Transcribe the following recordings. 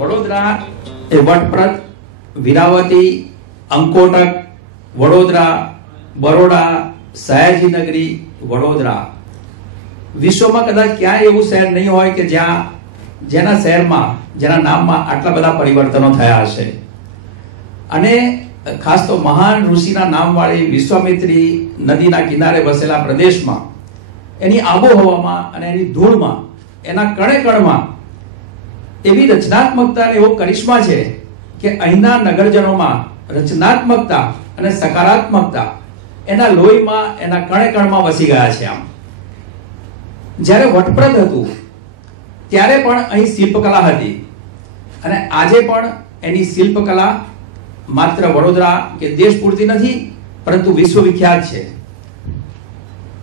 વડોદરા એ વટપ્રદ, વીરાવતી, અંકોટક, વડોદરા, બરોડા, સયાજીનગરી, વડોદરા. વિશ્વમાં કદાચ ક્યાંય એવું શહેર નહીં હોય કે જેના શહેરમાં, જેના નામમાં આટલા બધા પરિવર્તનો થયા હશે. અને ખાસ તો મહાન ઋષિના નામવાળી વિશ્વામિત્રી નદીના કિનારે વસેલા પ્રદેશમાં, એની આબોહવામાં અને એની ધૂળમાં, એના કણે કણમાં એવી રચનાત્મકતા અને એવો કરિશ્મા છે કે અહીંના નગરજનોમાં રચનાત્મકતા અને સકારાત્મકતા એના લોહીમાં, એના કણે કણમાં વસી ગયા છે. આમ જ્યારે વટપ્રદ હતું ત્યારે પણ અહીં શિલ્પકલા હતી, અને આજે પણ એની શિલ્પકલા માત્ર વડોદરા કે દેશ પૂરતી નથી, પરંતુ વિશ્વવિખ્યાત છે.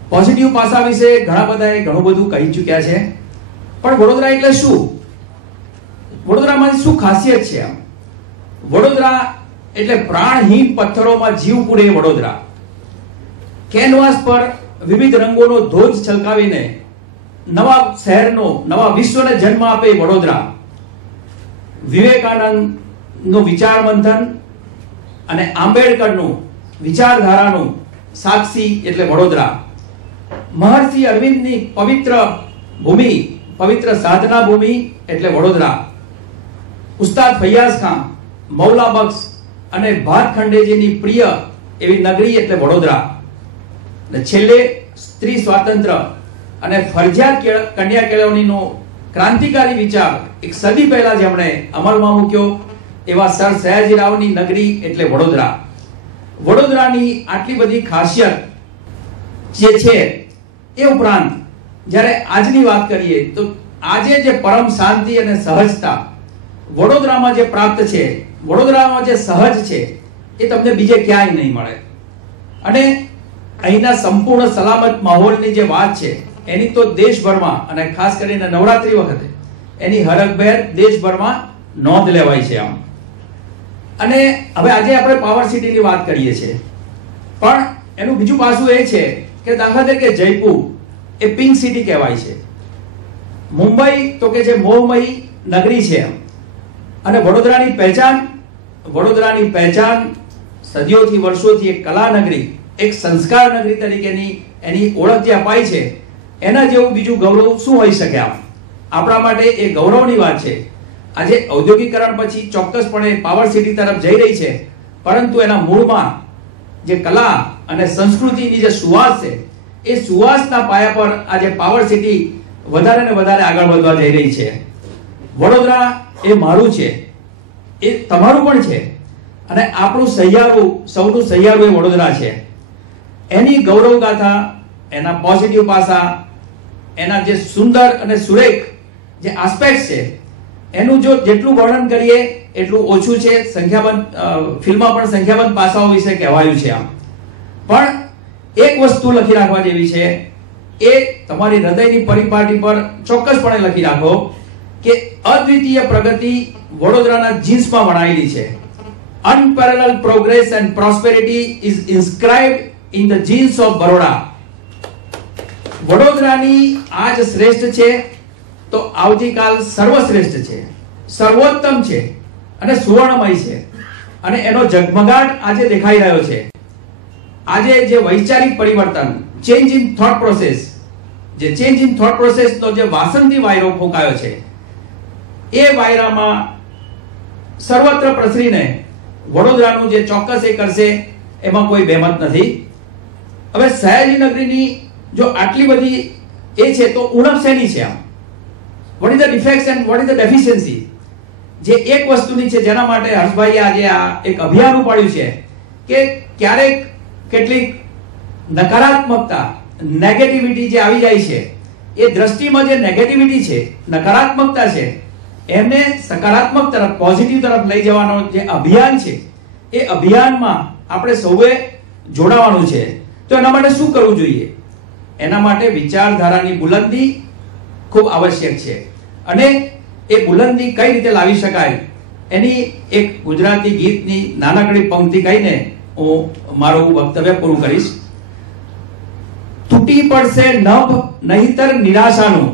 પોઝિટિવ પાસા વિશે ઘણા બધાએ ઘણું બધું કહી ચૂક્યા છે, પણ વડોદરા એટલે શું? વડોદરામાં શું ખાસિયત છે? વડોદરા એટલે પ્રાણહીન પથ્થરોમાં જીવ પૂરે વડોદરા. કેનવાસ પર વિવિધ રંગોનો ધોધ છલકાવીને નવા શહેરનો, નવા વિશ્વને જન્મ આપે વડોદરા. વિવેકાનંદ નું વિચાર મંથન અને આંબેડકરનું વિચારધારાનું સાક્ષી એટલે વડોદરા. મહર્ષિ અરવિંદની પવિત્ર ભૂમિ, પવિત્ર સાધના ભૂમિ એટલે વડોદરા. ઉસ્તાદ ફૈયાઝ ખાન, મૌલા બક્ષ અને ભાતખંડેજીની પ્રિય એવી નગરી એટલે વડોદરા. અને છેલ્લે સ્ત્રી સ્વાતંત્ર્ય અને ફરજિયાત કન્યા કેળવણીનો ક્રાંતિકારી વિચાર એક સદી પહેલા જેમણે અમલમાં મૂક્યો એવા સર સયાજીરાવની નગરી એટલે વડોદરા. વડોદરાની આટલી બધી ખાસિયત જે છે એ ઉપરાંત જ્યારે આજની વાત કરીએ તો આજે જે પરમ શાંતિ અને સહજતા વડોદરામાં જે પ્રાપ્ત છે, વડોદરામાં જે સહજ છે, એ તમને બીજે ક્યાંય નહીં મળે. અને અહીંના સંપૂર્ણ સલામત માહોલની જે વાત છે એની તો દેશભરમાં અને ખાસ કરીને નવરાત્રી વખતે એની હરખભેર દેશભરમાં નોંધ લેવાય છે. આમ અને હવે આજે આપણે પાવર સિટીની વાત કરીએ છીએ, પણ એનું બીજું પાસું એ છે કે દાખલા તરીકે જયપુર એ પિંક સિટી કહેવાય છે. મુંબઈ તો કે જે મોહમયી નગરી છે, અને વડોદરાની પહેચાન સદીઓથી, વર્ષોથી એક કલા નગરી, એક સંસ્કાર નગરી તરીકેની એની ઓળખ જે અપાઈ છે, એના જેવું બીજું ગૌરવ શું હોઈ શકે? આપણા માટે એ ગૌરવની વાત છે. આજે ઔદ્યોગિકરણ પછી ચોક્કસપણે પાવર સિટી તરફ જઈ રહી છે, પરંતુ એના મૂળમાં જે કલા અને સંસ્કૃતિની જે સુવાસ છે, એ સુવાસના પાયા પર આજે પાવર સિટી વધારે ને વધારે આગળ વધવા જઈ રહી છે. વડોદરા એ મારું છે, એ તમારું પણ છે, અને આપણું સહિયારું, સૌનું સહિયારું એ વડોદરા છે. એની ગૌરવ ગાથા, એના પોઝિટિવ પાસા, એના જે સુંદર અને સુરેખ જે આસ્પેક્ટ છે, એનું જો જેટલું વર્ણન કરીએ એટલું ઓછું છે. સંખ્યાબંધ ફિલ્મમાં પણ સંખ્યાબંધ પાસાઓ વિશે કહેવાયું છે. પણ એક વસ્તુ લખી રાખવા જેવી છે, એ તમારી હૃદયની પરિપાટી પર ચોક્કસપણે લખી રાખો કે અદ્વિતીય પ્રગતિ વડોદરાના જીન્સમાં વણાયેલી છે. Unparalleled progress and prosperity is inscribed in the genes of Baroda. વડોદરાની આજ શ્રેષ્ઠ છે તો આવતીકાલ સર્વશ્રેષ્ઠ છે, સર્વોત્તમ છે અને સુવર્ણમય છે. અને એનો ઝગમગાટ આજે દેખાઈ રહ્યો છે. આજે જે વૈચારિક પરિવર્તન, ચેન્જ ઇન થોટ પ્રોસેસ, જે ચેન્જ ઇન થોટ પ્રોસેસનો જે વાસંતી વાયરો ફૂંકાયો છે, એ વાયરામાં સર્વત્ર પ્રસરીને વડોદરાનું જે ચોક્કસ એ કરશે એમાં કોઈ બેમત નથી. હવે સયાજી નગરીની જો આટલી બધી એ છે તો ઉણપ શેની છે? What is the defects and what is the deficiency? જે એક વસ્તુની છે જેના માટે હર્ષભાઈએ આજે આ એક અભિયાન ઉપાડ્યું છે કે ક્યારેક કેટલીક નકારાત્મકતા, નેગેટિવિટી જે આવી જાય છે, એ દ્રષ્ટિમાં જે નેગેટિવિટી છે, નકારાત્મકતા છે, એમને સકારાત્મક તરફ, પોઝિટિવ તરફ લઈ જવાનો જે અભિયાન છે, એ અભિયાનમાં આપણે સૌએ જોડાવાનું છે. તો એના માટે શું કરવું જોઈએ? એના માટે વિચારધારાની બુલંદી ખૂબ આવશ્યક છે. અને એ બુલંદી કઈ રીતે લાવી શકાય એની એક ગુજરાતી ગીતની નાનકડી પંક્તિ કહીને હું મારું વક્તવ્ય પૂરું કરીશ. તૂટી પડશે નભ નહીતર નિરાશાનું,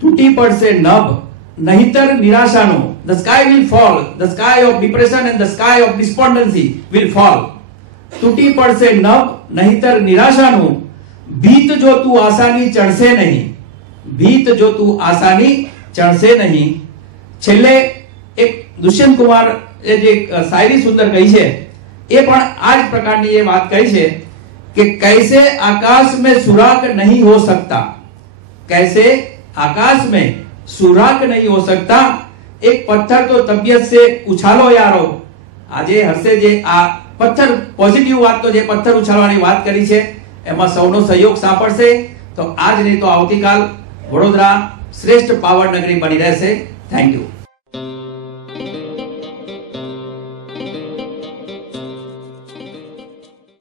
તૂટી પડશે નભ નહિતર નિરાશાનું, the sky will fall, the sky of depression and the sky of despondency will fall. તૂટી પડશે નભ નહિતર નિરાશાનું, ભીત જો તું આશાની ચડશે નહીં, ભીત જો તું આશાની ચડશે નહીં. છેલ્લે એક દુષ્યંત કુમાર એ જે શાયરી સુંદર કહી છે એ પણ આ જ પ્રકારની એ વાત કહી છે कि कैसे आकाश में सुराग नहीं हो सकता, कैसे आकाश में सुराग नहीं हो सकता, एक पत्थर तो तबियत से उछालो यारो. આજે હર્ષે જે આ પથ્થર પોઝિટિવ વાત તો જે પથ્થર ઉછાળવાની વાત કરી છે એમાં સૌનો સહયોગ સાંપડશે તો આજ નહીં તો આવતીકાલ વડોદરા શ્રેષ્ઠ પાવર નગરી બની રહેશે. Thank you.